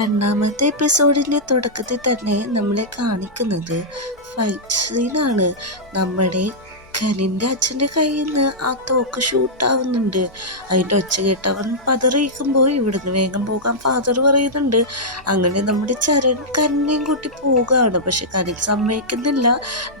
രണ്ടാമത്തെ എപ്പിസോഡിൻ്റെ തുടക്കത്തിൽ തന്നെ നമ്മളെ കാണിക്കുന്നത് ഫൈറ്റ് സീനാണ്. നമ്മുടെ ഖനിൻ്റെ അച്ഛൻ്റെ കയ്യിൽ നിന്ന് ആ തോക്ക് ഷൂട്ടാവുന്നുണ്ട്. അതിൻ്റെ ഒച്ച കേട്ടവൻ പതറിയിക്കുമ്പോൾ ഇവിടുന്ന് വേഗം പോകാൻ ഫാദർ പറയുന്നുണ്ട്. അങ്ങനെ നമ്മുടെ ചരൺ കന്നിനെയും കൂട്ടി പോവുകയാണ്. പക്ഷെ കനി സമ്മതിക്കുന്നില്ല.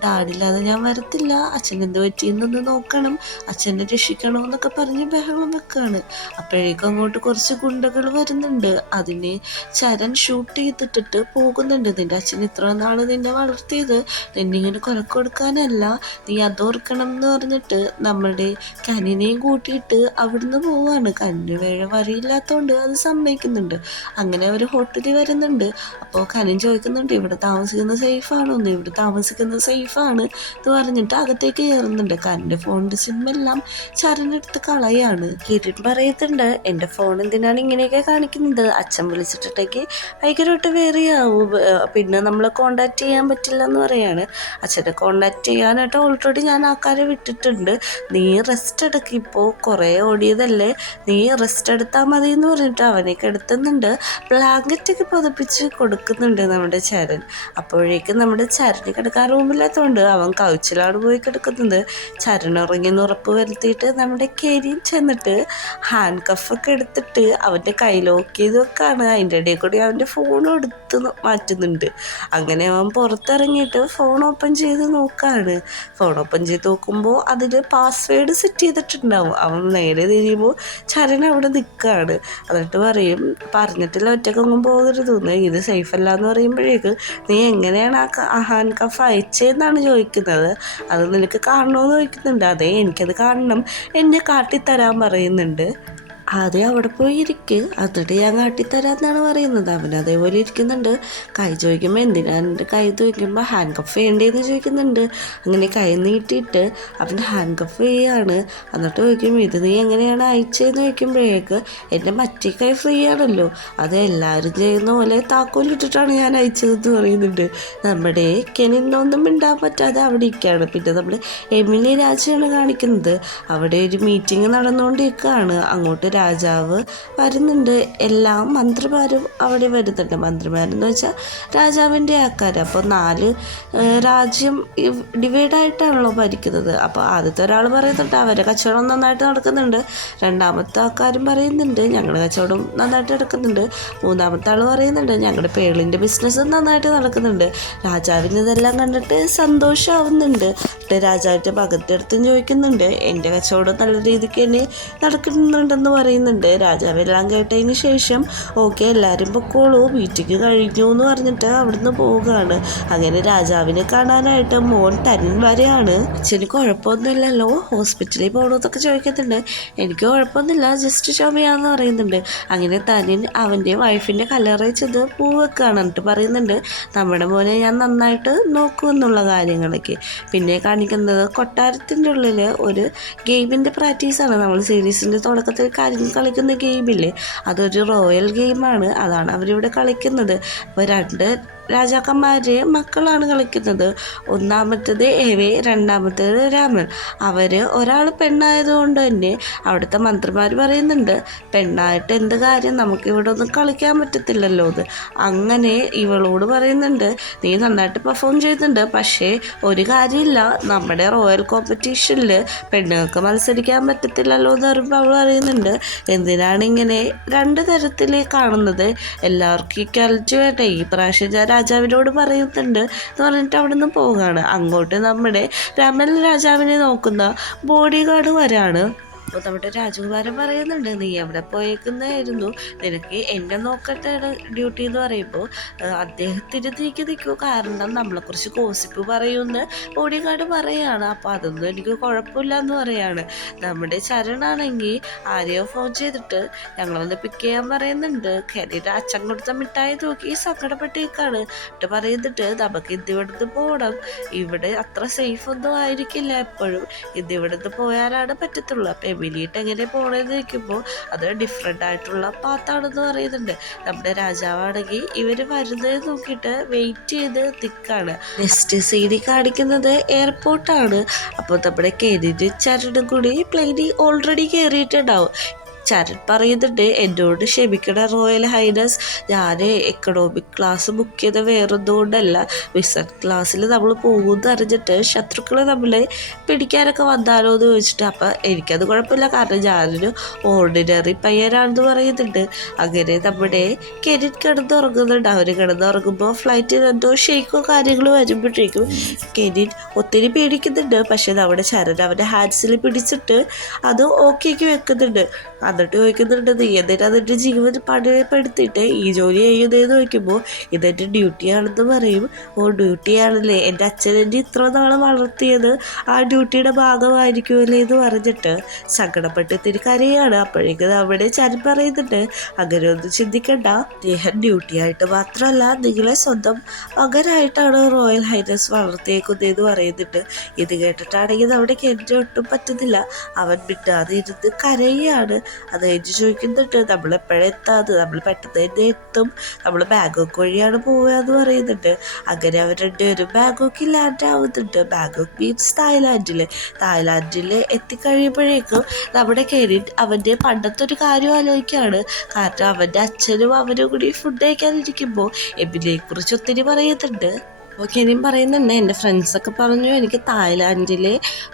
ഡാഡില്ലാതെ ഞാൻ വരത്തില്ല, അച്ഛൻ എന്ത് പറ്റിയെന്നൊന്ന് നോക്കണം, അച്ഛനെ രക്ഷിക്കണം എന്നൊക്കെ പറഞ്ഞ് ബഹളം വെക്കാണ്. അപ്പോഴേക്കും അങ്ങോട്ട് കുറച്ച് ഗുണ്ടകൾ വരുന്നുണ്ട്. അതിനെ ചരൺ ഷൂട്ട് ചെയ്തിട്ടിട്ട് പോകുന്നുണ്ട്. നിന്റെ അച്ഛൻ ഇത്ര നാൾ നിന്നെ വളർത്തിയത് നിന്നിങ്ങനെ കൊലക്കൊടുക്കാനല്ല, നീ അതോർക്കണം എന്ന് പറഞ്ഞിട്ട് നമ്മുടെ കനിനെയും കൂട്ടിയിട്ട് അവിടുന്ന് പോവാണ്. കനിന് വേറെ വഴിയില്ലാത്തതുകൊണ്ട് അത് സമ്മതിക്കുന്നുണ്ട്. അങ്ങനെ അവർ ഹോട്ടലിൽ വരുന്നുണ്ട്. അപ്പോൾ കനിൻ ചോദിക്കുന്നുണ്ട്, ഇവിടെ താമസിക്കുന്നത് സേഫാണോ എന്ന്. ഇവിടെ താമസിക്കുന്നത് സേഫാണ് എന്ന് പറഞ്ഞിട്ട് അകത്തേക്ക് കയറുന്നുണ്ട്. കനിൻ്റെ ഫോണിൻ്റെ സിമ്മെല്ലാം ചരണെടുത്ത് കളയാണ്. കിരൺ പറയുന്നുണ്ട്, എൻ്റെ ഫോൺ എന്തിനാണ് ഇങ്ങനെയൊക്കെ കാണിക്കുന്നത്, അച്ഛൻ വിളിച്ചിട്ടേക്ക് ഭയങ്കരമായിട്ട് വേറെയാവും, പിന്നെ നമ്മളെ കോണ്ടാക്ട് ചെയ്യാൻ പറ്റില്ല എന്ന് പറയാണ്. അച്ഛനെ കോണ്ടാക്ട് ചെയ്യാനായിട്ട് ഓൾറെഡി ഞാൻ ആൾക്കാരെ വിട്ടിട്ടുണ്ട്, നീ റെസ്റ്റ് എടുക്കുക, ഇപ്പോൾ കുറേ ഓടിയതല്ലേ, നീ റെസ്റ്റ് എടുത്താൽ മതി എന്ന് പറഞ്ഞിട്ട് അവനെ കിടത്തുന്നുണ്ട്. ബ്ലാങ്കറ്റൊക്കെ പുതപ്പിച്ച് കൊടുക്കുന്നുണ്ട് നമ്മുടെ ചരൺ. അപ്പോഴേക്കും നമ്മുടെ ചരണ് കിടക്കാൻ റൂമില്ലാത്തതുകൊണ്ട് അവൻ കൗച്ചിലാണ് പോയി കിടക്കുന്നത്. ചരൺ ഉറങ്ങിയെന്ന് ഉറപ്പ് വരുത്തിയിട്ട് നമ്മുടെ കെരിൻ ചെന്നിട്ട് ഹാൻഡ് കഫൊക്കെ എടുത്തിട്ട് അവൻ്റെ കയ്യിലോക്ക് ചെയ്ത് വെക്കാണ്. അതിൻ്റെ ഇടയിൽ കൂടി അവൻ്റെ ഫോൺ എടുത്ത് മാറ്റുന്നുണ്ട്. അങ്ങനെ അവൻ പുറത്തിറങ്ങിയിട്ട് ഫോൺ ഓപ്പൺ ചെയ്ത് നോക്കാണ്. ഫോൺ ഓപ്പൺ ചെയ്ത് നോക്കുമ്പോൾ അതിൽ പാസ്വേഡ് സെറ്റ് ചെയ്തിട്ടുണ്ടാവും. അവൻ നേരെ തിരിയുമ്പോൾ ചരൺ അവിടെ നിൽക്കുകയാണ്. എന്നിട്ട് പറയും, പറഞ്ഞിട്ടില്ല ഒറ്റക്കൊന്നും പോകരുതെന്ന്, ഇത് സേഫ് അല്ല എന്ന് പറയുമ്പോഴേക്ക് നീ എങ്ങനെയാണ് ആ ഹാൻഡ് കഫ് അയച്ചതെന്നാണ് ചോദിക്കുന്നത്. അത് നിനക്ക് കാണണമെന്ന് ചോദിക്കുന്നുണ്ട്. അതെ, എനിക്കത് കാണണം, എന്നെ കാട്ടിത്തരാൻ പറയുന്നുണ്ട്. ആദ്യം അവിടെ പോയി ഇരിക്ക്, എന്നിട്ട് ഞാൻ കാട്ടിത്തരാമെന്നാണ് പറയുന്നത്. അവൻ അതേപോലെ ഇരിക്കുന്നുണ്ട്. കൈ ചോദിക്കുമ്പോൾ എന്തിനാണ് എൻ്റെ കൈ ചോദിക്കുമ്പോൾ ഹാൻഡ് കഫ് വേണ്ടതെന്ന് ചോദിക്കുന്നുണ്ട്. അങ്ങനെ കൈ നീട്ടിയിട്ട് അവൻ ഹാൻഡ് കഫ് ചെയ്യാണ്. എന്നിട്ട് ചോദിക്കും, ഇത് നീ എങ്ങനെയാണ് അയച്ചതെന്ന് ചോദിക്കുമ്പോഴേക്ക് എൻ്റെ മറ്റേ കൈ ഫ്രീ ആണല്ലോ, അത് എല്ലാവരും ചെയ്യുന്ന പോലെ താക്കോലിട്ടിട്ടാണ് ഞാൻ അയച്ചതെന്ന് പറയുന്നുണ്ട്. നമ്മുടെ കെനിന്നൊന്നും മിണ്ടാൻ പറ്റാതെ അവിടെ ഇരിക്കുകയാണ്. പിന്നെ നമ്മൾ എമിലി രാജയാണ് കാണിക്കുന്നത്. അവിടെ ഒരു മീറ്റിംഗ് നടന്നുകൊണ്ടിരിക്കുകയാണ്. അങ്ങോട്ട് രാജാവ് വരുന്നുണ്ട്. എല്ലാ മന്ത്രിമാരും അവിടെ വരുന്നുണ്ട്. മന്ത്രിമാരെന്ന് വെച്ചാൽ രാജാവിൻ്റെ ആൾക്കാർ. അപ്പോൾ 4 രാജ്യം ഡിവൈഡായിട്ടാണല്ലോ ഭരിക്കുന്നത്. അപ്പോൾ ആദ്യത്തെ ഒരാൾ പറയുന്നുണ്ട് അവരെ കച്ചവടം നന്നായിട്ട് നടക്കുന്നുണ്ട്. രണ്ടാമത്തെ ആൾക്കാരും പറയുന്നുണ്ട് ഞങ്ങളുടെ കച്ചവടം നന്നായിട്ട് നടക്കുന്നുണ്ട്. മൂന്നാമത്തെ ആൾ പറയുന്നുണ്ട് ഞങ്ങളുടെ പേളിൻ്റെ ബിസിനസ് നന്നായിട്ട് നടക്കുന്നുണ്ട്. രാജാവിന് ഇതെല്ലാം കണ്ടിട്ട് സന്തോഷമാവുന്നുണ്ട്. രാജാവിൻ്റെ മകൻ്റെ അടുത്തും ചോദിക്കുന്നുണ്ട്, എൻ്റെ കച്ചവടം നല്ല രീതിക്ക് തന്നെ നടക്കുന്നുണ്ടെന്ന് പറയുന്നുണ്ട്. രാജാവെല്ലാം കേട്ടതിന് ശേഷം ഓക്കെ എല്ലാവരും പൊക്കോളൂ, മീറ്റിംഗ് കഴിഞ്ഞു എന്ന് പറഞ്ഞിട്ട് അവിടുന്ന് പോവുകയാണ്. അങ്ങനെ രാജാവിനെ കാണാനായിട്ട് മോൻ തരൻ വരെയാണ്. അച്ഛന് കുഴപ്പമൊന്നുമില്ലല്ലോ, ഹോസ്പിറ്റലിൽ പോകണമെന്നൊക്കെ ചോദിക്കുന്നുണ്ട്. എനിക്ക് കുഴപ്പമൊന്നുമില്ല, ജസ്റ്റ് ചുമയാന്ന് പറയുന്നുണ്ട്. അങ്ങനെ തരൻ അവൻ്റെ വൈഫിൻ്റെ കല്ലറയിൽ ചെന്ന് പൂ വെക്കുകയാണ്. എന്നിട്ട് പറയുന്നുണ്ട് നമ്മുടെ മോനെ ഞാൻ നന്നായിട്ട് നോക്കുമെന്നുള്ള കാര്യങ്ങളൊക്കെ. പിന്നെ കാണിക്കുന്നത് കൊട്ടാരത്തിൻ്റെ ഉള്ളിൽ ഒരു ഗെയിമിൻ്റെ പ്രാക്ടീസാണ്. നമ്മൾ സീരീസിൻ്റെ തുടക്കത്തിൽ കളിക്കുന്ന ഗെയിമില്ലേ, അതൊരു റോയൽ ഗെയിമാണ്. അതാണ് അവരിവിടെ കളിക്കുന്നത്. അപ്പോൾ 2 രാജാക്കന്മാരെ മക്കളാണ് കളിക്കുന്നത്. ഒന്നാമത്തേത് എവേ, രണ്ടാമത്തേത് രാമൻ. ഒരാൾ പെണ്ണായതുകൊണ്ട് തന്നെ അവിടുത്തെ മന്ത്രിമാർ പറയുന്നുണ്ട് പെണ്ണായിട്ട് എന്ത് കാര്യം, നമുക്കിവിടെ ഒന്നും കളിക്കാൻ പറ്റത്തില്ലല്ലോ എന്ന്. അങ്ങനെ ഇവളോട് പറയുന്നുണ്ട് നീ നന്നായിട്ട് പെർഫോം ചെയ്യുന്നുണ്ട്, പക്ഷേ ഒരു കാര്യമില്ല, നമ്മുടെ റോയൽ കോമ്പറ്റീഷനിൽ പെണ്ണുങ്ങൾക്ക് മത്സരിക്കാൻ പറ്റത്തില്ലല്ലോ എന്ന് പറയുമ്പോൾ അവൾ പറയുന്നുണ്ട് എന്തിനാണ് ഇങ്ങനെ 2 തരത്തിൽ കാണുന്നത്, എല്ലാവർക്കും ഈക്വാലിറ്റി വേണ്ടേ, ഈ പ്രാവശ്യം ഞാൻ രാജാവിനോട് പറയുന്നുണ്ട് എന്ന് പറഞ്ഞിട്ട് അവിടെ നിന്ന് പോവുകയാണ്. അങ്ങോട്ട് നമ്മുടെ രമൽ രാജാവിനെ നോക്കുന്ന ബോഡി ഗാർഡ് വരാണ്. അപ്പോൾ നമ്മുടെ രാജകുമാരൻ പറയുന്നുണ്ട് നീ എവിടെ പോയേക്കുന്നതായിരുന്നു, നിനക്ക് എന്നെ നോക്കട്ടെ ഡ്യൂട്ടി എന്ന് പറയുമ്പോൾ അദ്ദേഹത്തിന് തിരികെ നിൽക്കൂ, കാരണം നമ്മളെക്കുറിച്ച് ഗോസിപ്പ് പറയുമെന്ന് ബോഡി ഗാർഡ് പറയുകയാണ്. അപ്പോൾ അതൊന്നും എനിക്ക് കുഴപ്പമില്ല എന്ന് പറയാണ്. നമ്മുടെ ചരണാണെങ്കിൽ ആരെയോ ഫോൺ ചെയ്തിട്ട് ഞങ്ങളെ വന്ന് പിക്ക് ചെയ്യാൻ പറയുന്നുണ്ട്. ഖനിയുടെ അച്ഛൻ കൊടുത്ത മിഠായി തൂക്കി സങ്കടപ്പെട്ടിരിക്കുകയാണ്. എന്നിട്ട് പറയുന്നുണ്ട് നമുക്ക് ഇതിവിടുന്ന് പോകണം, ഇവിടെ അത്ര സേഫ് ഒന്നും ആയിരിക്കില്ല, എപ്പോഴും ഇതിവിടുന്ന് പോയാലാണ് പറ്റത്തുള്ളൂ. അപ്പം എമിലിയിട്ട് എങ്ങനെ പോകണമെന്ന് ചോദിക്കുമ്പോൾ അത് ഡിഫറെൻ്റ് ആയിട്ടുള്ള പാത്താണെന്ന് പറയുന്നുണ്ട്. നമ്മുടെ രാജാവാണെങ്കിൽ ഇവർ വരുന്നത് നോക്കിയിട്ട് വെയിറ്റ് ചെയ്ത് നിൽക്കുകയാണ്. നെക്സ്റ്റ് സീഡി കാണിക്കുന്നത് എയർപോർട്ടാണ്. അപ്പോൾ നമ്മുടെ കെനിൻ്റെ ചരടും കൂടി പ്ലെയിനിൽ ഓൾറെഡി കയറിയിട്ടുണ്ടാവും. ചരൺ പറയുന്നുണ്ട്, എന്നോട് ക്ഷമിക്കണ റോയൽ ഹൈനസ്, ഞാൻ എക്കണോമിക് ക്ലാസ് ബുക്ക് ചെയ്ത വേറൊന്നുകൊണ്ടല്ല, ബിസിനസ് ക്ലാസ്സിൽ നമ്മൾ പോകുമെന്ന് അറിഞ്ഞിട്ട് ശത്രുക്കളെ നമ്മളെ പിടിക്കാനൊക്കെ വന്നാലോ എന്ന് ചോദിച്ചിട്ട്. അപ്പം എനിക്കത് കുഴപ്പമില്ല, കാരണം ഞാനൊരു ഓർഡിനറി പയ്യനാണെന്ന് പറയുന്നുണ്ട്. അങ്ങനെ നമ്മുടെ കെനിൻ കിടന്നുറങ്ങുന്നുണ്ട്. അവർ കിടന്നുറങ്ങുമ്പോൾ ഫ്ലൈറ്റിൽ എന്തോ ഷെയ്ക്കോ കാര്യങ്ങൾ വരുമ്പോഴേക്കും കെനിൻ ഒത്തിരി പേടിക്കുന്നുണ്ട്. പക്ഷെ നമ്മുടെ ചരൺ അവൻ്റെ ഹാൻഡ്സിൽ പിടിച്ചിട്ട് അത് ഓക്കേക്ക് വെക്കുന്നുണ്ട്. എന്നിട്ട് ചോദിക്കുന്നുണ്ട്, നീ എന്നിട്ട് അതിൻ്റെ ജീവൻ പണയപ്പെടുത്തിയിട്ട് ഈ ജോലി ചെയ്യുന്നതെന്ന് ചോദിക്കുമ്പോൾ ഇതെൻ്റെ ഡ്യൂട്ടിയാണെന്ന് പറയും. ഡ്യൂട്ടിയാണല്ലേ, എൻ്റെ അച്ഛൻ എന്നെ ഇത്ര നാളെ വളർത്തിയത് ആ ഡ്യൂട്ടിയുടെ ഭാഗമായിരിക്കുമല്ലേ എന്ന് പറഞ്ഞിട്ട് സങ്കടപ്പെട്ട് ഇത്തിരി കരയാണ്. അപ്പോഴേക്കും അവിടെ ചരൺ പറയുന്നുണ്ട്, അങ്ങനെ ഒന്നും ചിന്തിക്കണ്ട, അദ്ദേഹം ഡ്യൂട്ടിയായിട്ട് മാത്രമല്ല നിങ്ങളെ സ്വന്തം മകനായിട്ടാണ് റോയൽ ഹൈനസ് വളർത്തിയേക്കുന്നതെന്ന് പറയുന്നുണ്ട്. ഇത് കേട്ടിട്ടാണെങ്കിൽ നമ്മുടെ കെനിന് ഒട്ടും പറ്റുന്നില്ല. അവൻ മിണ്ടാതെ ഇരുന്ന് കരയാണ്. അത് കഴിഞ്ഞ് ചോദിക്കുന്നുണ്ട്, നമ്മളെപ്പോഴെത്താത്, നമ്മൾ പെട്ടെന്ന് തന്നെ എത്തും, നമ്മൾ ബാങ്കോക്ക് വഴിയാണ് പോവുക എന്ന് പറയുന്നുണ്ട്. അങ്ങനെ അവർ രണ്ടുപേരും ബാങ്കോക്കിൽ ലാൻഡ് ആവുന്നുണ്ട്. ബാങ്കോക്ക് മീൻസ് തായ്ലാൻഡിൽ എത്തിക്കഴിയുമ്പോഴേക്കും നമ്മുടെ കെനിൻ അവൻ്റെ പണ്ടത്തെ ഒരു കാര്യം ആലോചിക്കുകയാണ്. കാരണം അവൻ്റെ അച്ഛനും അവനും കൂടി ഫുഡ് കഴിക്കാനിരിക്കുമ്പോൾ എബിനെ കുറിച്ച് ഒത്തിരി പറയുന്നുണ്ട്. അപ്പോൾ കെനിൻ പറയുന്നുണ്ട്, എൻ്റെ ഫ്രണ്ട്സൊക്കെ പറഞ്ഞു എനിക്ക് തായ്ലാൻഡിലെ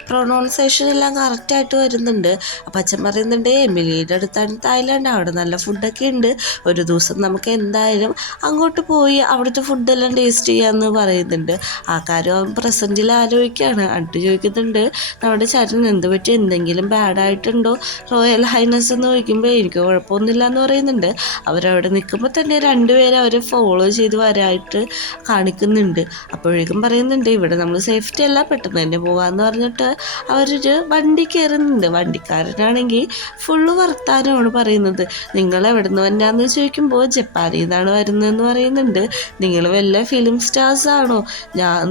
പ്രൊണൗൺസേഷൻ എല്ലാം കറക്റ്റായിട്ട് വരുന്നുണ്ട്. അപ്പം അച്ഛൻ പറയുന്നുണ്ട്, എമിലിയുടെ അടുത്താണ് തായ്ലാൻഡ്, അവിടെ നല്ല ഫുഡൊക്കെ ഉണ്ട്, ഒരു ദിവസം നമുക്ക് എന്തായാലും അങ്ങോട്ട് പോയി അവിടുത്തെ ഫുഡെല്ലാം ടേസ്റ്റ് ചെയ്യാമെന്ന് പറയുന്നുണ്ട്. ആ കാര്യം അവൻ പ്രസൻറ്റിൽ ആലോചിക്കുകയാണ്. എന്നിട്ട് ചോദിക്കുന്നുണ്ട്, നമ്മുടെ ചരൺ എന്ത് പറ്റി, എന്തെങ്കിലും ബാഡായിട്ടുണ്ടോ റോയൽ ഹൈനസ് എന്ന് ചോദിക്കുമ്പോൾ എനിക്ക് കുഴപ്പമൊന്നുമില്ല എന്ന് പറയുന്നുണ്ട്. അവരവിടെ നിൽക്കുമ്പോൾ തന്നെ രണ്ടുപേരും അവരെ ഫോളോ ചെയ്ത് വരാനായിട്ട് കാണിക്കുന്നുണ്ട്. അപ്പോഴേക്കും പറയുന്നുണ്ട്, ഇവിടെ നമ്മൾ സേഫ്റ്റി അല്ല, പെട്ടെന്ന് തന്നെ പോകാമെന്ന് പറഞ്ഞിട്ട് അവരൊരു വണ്ടി കയറുന്നുണ്ട്. വണ്ടിക്കാരനാണെങ്കിൽ ഫുള്ള് വർത്താനമാണ് പറയുന്നത്. നിങ്ങൾ എവിടെ നിന്ന് വന്നാന്ന് ചോദിക്കുമ്പോൾ ജപ്പാനിൽ നിന്നാണ് വരുന്നതെന്ന് പറയുന്നുണ്ട്. നിങ്ങൾ വല്ല ഫിലിം സ്റ്റാർസ് ആണോ,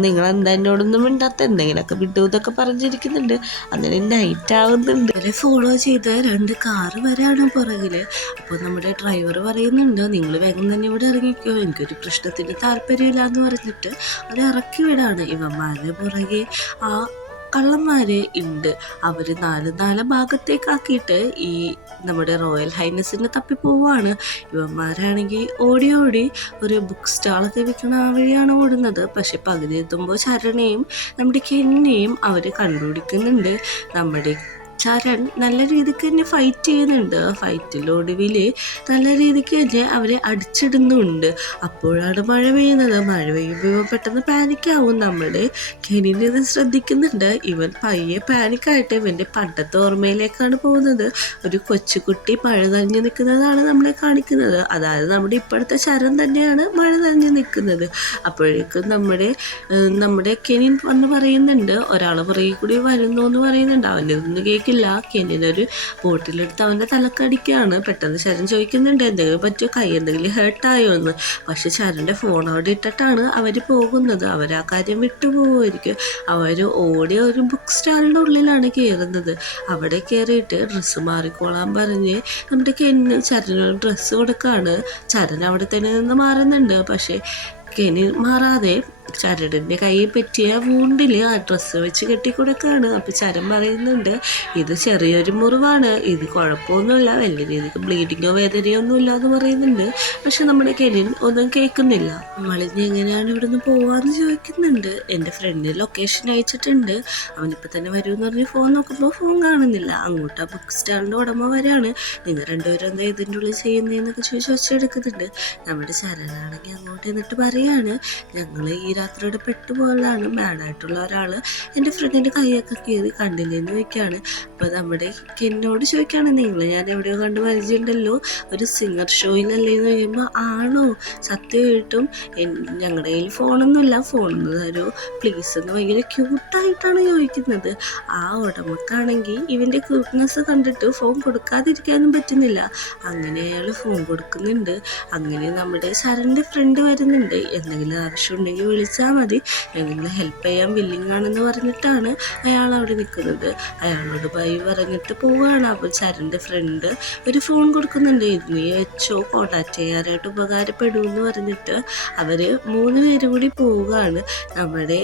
നിങ്ങൾ എന്താ എന്നോടൊന്നും മിണ്ടാത്ത, എന്തെങ്കിലുമൊക്കെ വിട്ടു എന്നൊക്കെ പറഞ്ഞിരിക്കുന്നുണ്ട്. അങ്ങനെ നൈറ്റ് ആവുന്നുണ്ട്. അവരെ ഫോളോ ചെയ്ത് 2 കാറ് വരാണ് പുറകിൽ. അപ്പോൾ നമ്മുടെ ഡ്രൈവർ പറയുന്നുണ്ട്, നിങ്ങൾ വേഗം തന്നെ ഇവിടെ ഇറങ്ങിക്കോ, എനിക്കൊരു പ്രശ്നത്തിന് താല്പര്യമില്ല എന്ന് പറഞ്ഞിട്ട് അത് ഇറക്കി വിടാണ്. ഇവന്മാരുടെ പുറകെ ആ കള്ളന്മാര് ഉണ്ട്. അവർ 4 ഭാഗത്തേക്കാക്കിയിട്ട് ഈ നമ്മുടെ റോയൽ ഹൈനസിനെ തപ്പിപ്പോവാണ്. ഇവന്മാരാണെങ്കിൽ ഓടി ഒരു ബുക്ക് സ്റ്റാളൊക്കെ വിൽക്കണ ആ വഴിയാണ് ഓടുന്നത്. പക്ഷെ പകുതി എത്തുമ്പോൾ ചരണയും നമ്മുടെ കെന്നിനെയും അവർ കണ്ടുപിടിക്കുന്നുണ്ട്. നമ്മുടെ ചരൺ നല്ല രീതിക്ക് തന്നെ ഫൈറ്റ് ചെയ്യുന്നുണ്ട്. ഫൈറ്റിലൊടുവിൽ നല്ല രീതിക്ക് തന്നെ അവരെ അടിച്ചിടുന്നുണ്ട്. അപ്പോഴാണ് മഴ പെയ്യുന്നത്. മഴ പെയ്യുമ്പോൾ പെട്ടെന്ന് പാനിക്കാവും. നമ്മുടെ കെനിൻ ഇത് ശ്രദ്ധിക്കുന്നുണ്ട്. ഇവൻ പയ്യെ പാനിക്കായിട്ട് ഇവൻ്റെ പണ്ടത്തെ ഓർമ്മയിലേക്കാണ് പോകുന്നത്. ഒരു കൊച്ചുകുട്ടി മഴ നനഞ്ഞു നിൽക്കുന്നതാണ് നമ്മളെ കാണിക്കുന്നത്. അതായത് നമ്മുടെ ഇപ്പോഴത്തെ ചരൺ തന്നെയാണ് മഴ നനഞ്ഞു നിൽക്കുന്നത്. അപ്പോഴേക്കും നമ്മുടെ കെനിൻ വന്ന് പറയുന്നുണ്ട്, ഒരാൾ പുറകെ കൂടി വരുന്നു എന്ന് പറയുന്നുണ്ട്. അവൻ്റെ ഇതൊന്നും കേൾക്കില്ല. കെനിനൊരു ബോട്ടിലെടുത്ത് അവൻ്റെ തലക്കടിക്കുകയാണ്. പെട്ടെന്ന് ചരൺ ചോദിക്കുന്നുണ്ട്, എന്തെങ്കിലും പറ്റിയോ, കൈ എന്തെങ്കിലും ഹേർട്ടായോ എന്ന്. പക്ഷെ ചരൻ്റെ ഫോൺ അവിടെ ഇട്ടിട്ടാണ് അവർ പോകുന്നത്. അവർ ആ കാര്യം വിട്ടുപോകുമായിരിക്കും. അവർ ഓടിയ ഒരു ബുക്ക് സ്റ്റാളിൻ്റെ ഉള്ളിലാണ് കയറുന്നത്. അവിടെ കയറിയിട്ട് ഡ്രസ്സ് മാറിക്കോളാൻ പറഞ്ഞ് നമ്മുടെ കെനിന് ചരനൊരു ഡ്രസ്സ് കൊടുക്കുകയാണ്. ചരൺ അവിടെ തന്നെ നിന്ന് മാറുന്നുണ്ട്. പക്ഷേ കെനിൻ മാറാതെ ചരടിൻ്റെ കയ്യിൽ പറ്റിയ വൂണ്ടിൽ ആ ഡ്രസ്സ് വെച്ച് കെട്ടിക്കൊടുക്കുകയാണ്. അപ്പോൾ ചരൺ പറയുന്നുണ്ട്, ഇത് ചെറിയൊരു മുറിവാണ്, ഇത് കുഴപ്പമൊന്നുമില്ല, വലിയ രീതിക്ക് ബ്ലീഡിങ്ങോ വേദനയോ ഒന്നുമില്ല എന്ന് പറയുന്നുണ്ട്. പക്ഷെ നമ്മുടെ കെനിൻ ഒന്നും കേൾക്കുന്നില്ല. നമ്മളിഞ്ഞ് എങ്ങനെയാണ് ഇവിടെ നിന്ന് പോവാന്ന് ചോദിക്കുന്നുണ്ട്. എൻ്റെ ഫ്രണ്ടിന് ലൊക്കേഷൻ അയച്ചിട്ടുണ്ട്, അവനിപ്പോൾ തന്നെ വരുമെന്ന് പറഞ്ഞ് ഫോൺ നോക്കുമ്പോൾ ഫോൺ കാണുന്നില്ല. അങ്ങോട്ട് ആ ബുക്ക് സ്റ്റാളിൻ്റെ ഉടമ വരാണ്. നിങ്ങൾ രണ്ടുപേരും എന്താ ഇതിൻ്റെ ഉള്ളിൽ ചെയ്യുന്നതെന്നൊക്കെ ചോദിച്ച് വെച്ചെടുക്കുന്നുണ്ട്. നമ്മുടെ ചരനാണെങ്കിൽ അങ്ങോട്ട് എന്നിട്ട് പറയാണ്, ഞങ്ങൾ ഈ രാത്രിയോടെ പെട്ടുപോയതാണ്, ബാഡായിട്ടുള്ള ഒരാൾ എൻ്റെ ഫ്രണ്ടിൻ്റെ കൈയൊക്കെ കീറി കണ്ടില്ലെന്ന് ചോദിക്കുകയാണ്. അപ്പോൾ നമ്മുടെ കെന്നോട് ചോദിക്കുകയാണ്, ഞാൻ എവിടെയോ കണ്ട് പരിചയമുണ്ടല്ലോ, ഒരു സിംഗർ ഷോയിലല്ലേ എന്ന് ചോദിക്കുമ്പോൾ, ആണോ, സത്യമായിട്ടും ഞങ്ങളുടെ കയ്യിൽ ഫോണൊന്നുമില്ല, ഫോണിൽ തരുമോ പ്ലീസ് എന്ന് ഭയങ്കര ക്യൂട്ടായിട്ടാണ് ചോദിക്കുന്നത്. ആ ഉടമക്കാണെങ്കിൽ ഇവൻ്റെ ക്യൂട്ട്നെസ് കണ്ടിട്ട് ഫോൺ കൊടുക്കാതിരിക്കാനും പറ്റുന്നില്ല. അങ്ങനെ അയാൾ ഫോൺ കൊടുക്കുന്നുണ്ട്. അങ്ങനെ നമ്മുടെ ചരൻ്റെ ഫ്രണ്ട് വരുന്നുണ്ട്. എന്തെങ്കിലും ആവശ്യമുണ്ടെങ്കിൽ വിളിച്ചാൽ മതി, ഞങ്ങൾ ഹെൽപ്പ് ചെയ്യാൻ വില്ലിങ് ആണെന്ന് പറഞ്ഞിട്ടാണ് അയാൾ അവിടെ നിൽക്കുന്നത്. അയാളോട് ബൈ പറഞ്ഞിട്ട് പോവുകയാണ്. അപ്പോൾ ചരൻ്റെ ഫ്രണ്ട് ഒരു ഫോൺ കൊടുക്കുന്നുണ്ട്, ഇത് നീ വെച്ചോ, കോൺടാക്ട് ചെയ്യാനായിട്ട് ഉപകാരപ്പെടുമെന്ന് പറഞ്ഞിട്ട് അവർ 3 പേരും കൂടി പോവുകയാണ്. നമ്മുടെ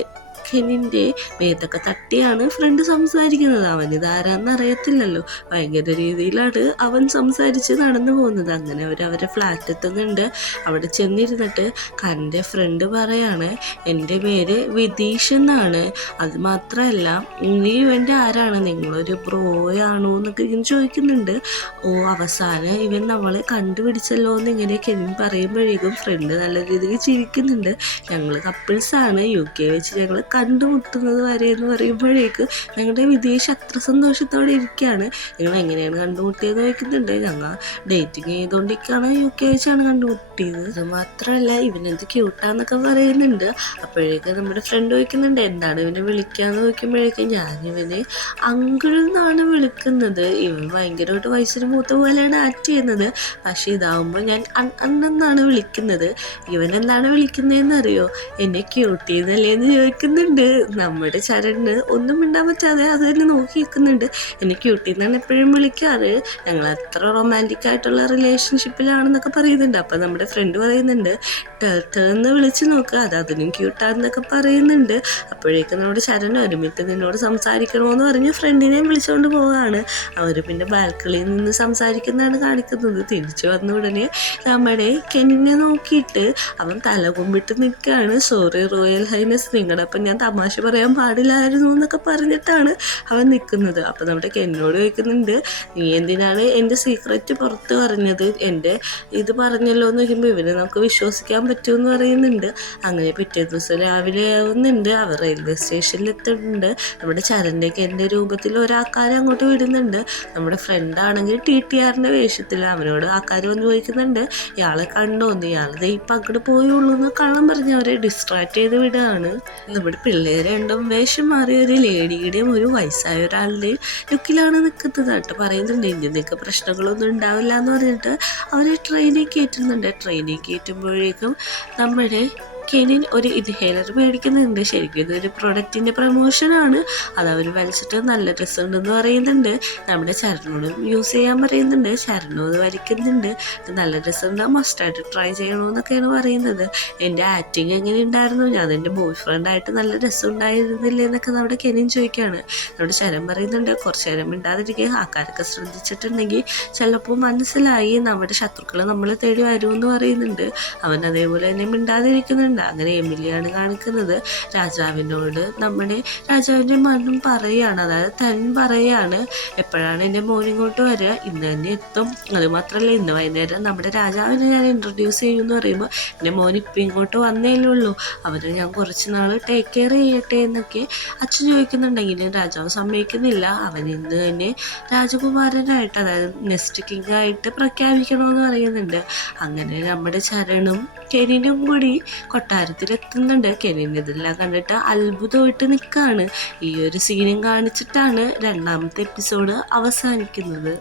കെനിൻ്റെ മേത്തൊക്കെ തട്ടിയാണ് ഫ്രണ്ട് സംസാരിക്കുന്നത്. അവനിതാരാന്ന് അറിയത്തില്ലല്ലോ. ഭയങ്കര രീതിയിലാണ് അവൻ സംസാരിച്ച് നടന്നു പോകുന്നത്. അങ്ങനെ അവരെ ഫ്ലാറ്റ് എത്തുന്നുണ്ട്. അവിടെ ചെന്നിരുന്നിട്ട് കൻ്റെ ഫ്രണ്ട് പറയാണ്, എൻ്റെ പേര് വിതീഷ് എന്നാണ്. അത് മാത്രമല്ല നീ ഇവൻ്റെ ആരാണ്, നിങ്ങളൊരു ബ്രോയാണോ എന്നൊക്കെ ഇങ്ങനെ ചോദിക്കുന്നുണ്ട്. അവസാനം ഇവൻ നമ്മളെ കണ്ടുപിടിച്ചല്ലോ എന്ന് ഇങ്ങനെ കെവിൻ പറയുമ്പോഴേക്കും ഫ്രണ്ട് നല്ല രീതിയിൽ ചിരിക്കുന്നുണ്ട്. ഞങ്ങൾ കപ്പിൾസാണ്, UK വെച്ച് ഞങ്ങൾ കണ്ടുമുട്ടുന്നത് വരെ എന്ന് പറയുമ്പോഴേക്കും ഞങ്ങളുടെ വിദേശം അത്ര സന്തോഷത്തോടെ ഇരിക്കുകയാണ്. ഞങ്ങൾ എങ്ങനെയാണ് കണ്ടുമുട്ടിയെന്ന് ചോദിക്കുന്നുണ്ട്. ഞങ്ങൾ ഡേറ്റിങ് ചെയ്തുകൊണ്ടിരിക്കുകയാണ്, UK വെച്ചാണ് കണ്ടുമുട്ടിയത്. അത് മാത്രമല്ല ഇവനെന്ത് ക്യൂട്ടാന്നൊക്കെ പറയുന്നുണ്ട്. അപ്പോഴേക്കും നമ്മുടെ ഫ്രണ്ട് ചോദിക്കുന്നുണ്ട് എന്താണ് ഇവനെ വിളിക്കാന്ന് ചോദിക്കുമ്പോഴേക്കും ഞാനിവനെ അങ്കിൾ എന്നാണ് വിളിക്കുന്നത്. ഇവൻ ഭയങ്കരമായിട്ട് വയസ്സിന് മൂത്ത പോലെയാണ് ആക്ട് ചെയ്യുന്നത്. പക്ഷേ ഇതാവുമ്പോൾ ഞാൻ അണ്ണെന്നാണ് വിളിക്കുന്നത്. ഇവൻ എന്താണ് വിളിക്കുന്നതെന്ന് അറിയോ, എന്നെ ക്യൂട്ടിന്നല്ലേ എന്ന് ചോദിക്കുന്നുണ്ട്. നമ്മുടെ ചരണ് ഒന്നും മിണ്ടാൻ പറ്റാതെ അത് തന്നെ നോക്കി നിൽക്കുന്നുണ്ട്. എന്നെ ക്യൂട്ടിന്നാണ് എപ്പോഴും വിളിക്കാറ്, ഞങ്ങൾ അത്ര റൊമാൻറ്റിക് ആയിട്ടുള്ള റിലേഷൻഷിപ്പിലാണെന്നൊക്കെ പറയുന്നുണ്ട്. അപ്പം നമ്മുടെ ഫ്രണ്ട് പറയുന്നുണ്ട് ടേർന്ന് വിളിച്ച് നോക്കുക, അതിനും ക്യൂട്ടാന്നൊക്കെ പറയുന്നുണ്ട്. അപ്പോഴേക്കും നമ്മുടെ ചരൺ ഒരുമിച്ച് നിന്നോട് സംസാരിക്കണമെന്ന് പറഞ്ഞ് ഫ്രണ്ടിനെയും വിളിച്ചുകൊണ്ട് പോവുകയാണ്. അവർ പിന്നെ ബാൽക്കണിയിൽ നിന്ന് സംസാരിക്കുന്നതാണ് കാണിക്കുന്നത്. തിരിച്ചു വന്ന ഉടനെ നമ്മുടെ കെനിനെ നോക്കിയിട്ട് അവൻ തല കുമ്പിട്ട് നിൽക്കുകയാണ്. സോറി റോയൽ ഹൈനസ്, നിങ്ങളുടെ അപ്പം ഞാൻ തമാശ പറയാൻ പാടില്ലായിരുന്നു എന്നൊക്കെ പറഞ്ഞിട്ടാണ് അവൻ നിൽക്കുന്നത്. അപ്പം നമ്മുടെ കെനിനോട് ചോദിക്കുന്നുണ്ട് നീ എന്തിനാണ് എൻ്റെ സീക്രറ്റ് പുറത്ത് പറഞ്ഞത്, എൻ്റെ ഇത് പറഞ്ഞല്ലോ എന്ന് ചോദിക്കുമ്പോൾ ഇവരെ നമുക്ക് വിശ്വസിക്കാൻ പറ്റുമെന്ന് പറയുന്നുണ്ട്. അങ്ങനെ പിറ്റേ ദിവസം രാവിലെ ആവുന്നുണ്ട്. അവർ റെയിൽവേ സ്റ്റേഷനിൽ എത്തുന്നുണ്ട്. നമ്മുടെ ചരൻ്റെയൊക്കെ എൻ്റെ രൂപത്തിൽ ഒരാൾക്കാരെ അങ്ങോട്ട് വിടുന്നുണ്ട്. നമ്മുടെ ഫ്രണ്ടാണെങ്കിൽ TTRൻ്റെ വേഷത്തിൽ. അവനോട് ആൾക്കാർ വന്ന് ചോദിക്കുന്നുണ്ട് ഇയാളെ കണ്ടോന്ന്, ഇയാളത് ഇപ്പം അങ്ങോട്ട് പോയുള്ളൂ എന്ന് കള്ളം പറഞ്ഞ് അവരെ ഡിസ്ട്രാക്ട് ചെയ്ത് വിടുകയാണ്. നമ്മുടെ പിള്ളേർ രണ്ടും വേഷം മാറിയ ഒരു ലേഡിയുടെയും ഒരു വയസ്സായ ഒരാളുടെയും ലുക്കിലാണ് നിൽക്കുന്നത് കേട്ടോ. പറയുന്നുണ്ട് ഇങ്ങനെയൊക്കെ പ്രശ്നങ്ങളൊന്നും ഉണ്ടാവില്ല എന്ന് പറഞ്ഞിട്ട് അവർ ട്രെയിനിൽ കയറ്റുന്നുണ്ട്. ട്രെയിനിൽ കയറ്റുമ്പോഴേക്കും നമ്മുടെ കെനിൻ ഒരു ഇൻഹേലർ മേടിക്കുന്നുണ്ട്. ശരിക്കും ഇതൊരു പ്രൊഡക്റ്റിൻ്റെ പ്രൊമോഷനാണ്. അത് അവർ വലിച്ചിട്ട് നല്ല ഡ്രസ്സ് ഉണ്ടെന്ന് പറയുന്നുണ്ട്. നമ്മുടെ ചരണോടും യൂസ് ചെയ്യാൻ പറയുന്നുണ്ട്. ചരണവും അത് വലിക്കുന്നുണ്ട്. ഇത് നല്ല ഡ്രസ്സ് ഉണ്ടാകും, മസ്റ്റായിട്ട് ട്രൈ ചെയ്യണമെന്നൊക്കെയാണ് പറയുന്നത്. എൻ്റെ ആക്ടിങ് എങ്ങനെ ഉണ്ടായിരുന്നു, ഞാൻ എൻ്റെ ബോയ് ഫ്രണ്ടായിട്ട് നല്ല ഡ്രസ്സ് ഉണ്ടായിരുന്നില്ലേ എന്നൊക്കെ നമ്മുടെ കെനിൻ ചോദിക്കുകയാണ്. നമ്മുടെ ശരം പറയുന്നുണ്ട് കുറച്ച് നേരം മിണ്ടാതിരിക്കുക, ആൾക്കാരൊക്കെ ശ്രദ്ധിച്ചിട്ടുണ്ടെങ്കിൽ ചിലപ്പോൾ മനസ്സിലായി നമ്മുടെ ശത്രുക്കൾ നമ്മളെ തേടി വരുമെന്ന് പറയുന്നുണ്ട്. അവൻ അതേപോലെ തന്നെ മിണ്ടാതിരിക്കുന്നുണ്ട്. അങ്ങനെ എമിലിയാണ് കാണിക്കുന്നത്. രാജാവിനോട് നമ്മുടെ രാജാവിൻ്റെ മകനും പറയുകയാണ്, അതായത് തൻ പറയുകയാണ് എപ്പോഴാണ് എൻ്റെ മോൻ ഇങ്ങോട്ട് വരിക, ഇന്ന് തന്നെ എത്തും. അതുമാത്രമല്ല ഇന്ന് വൈകുന്നേരം നമ്മുടെ രാജാവിനെ ഞാൻ ഇൻട്രൊഡ്യൂസ് ചെയ്യുമെന്ന് പറയുമ്പോൾ എൻ്റെ മോൻ ഇപ്പം ഇങ്ങോട്ട് വന്നേലേ ഉള്ളൂ, അവരെ ഞാൻ കുറച്ച് നാൾ ടേക്ക് കെയർ ചെയ്യട്ടെ എന്നൊക്കെ അച്ഛൻ ചോദിക്കുന്നുണ്ടെങ്കിലും രാജാവ് സമ്മതിക്കുന്നില്ല. അവൻ ഇന്ന് തന്നെ രാജകുമാരനായിട്ട്, അതായത് നെക്സ്റ്റ് കിങ് ആയിട്ട് പ്രഖ്യാപിക്കണമെന്ന് പറയുന്നുണ്ട്. അങ്ങനെ നമ്മുടെ ചരണും കെനിനും കൂടി കൊട്ടാരത്തിലെത്തുന്നുണ്ട്. കെനിൻ ഇതെല്ലാം കണ്ടിട്ട് അത്ഭുതമായിട്ട് നിൽക്കുകയാണ്. ഈ ഒരു സീനും കാണിച്ചിട്ടാണ് രണ്ടാമത്തെ എപ്പിസോഡ് അവസാനിക്കുന്നത്.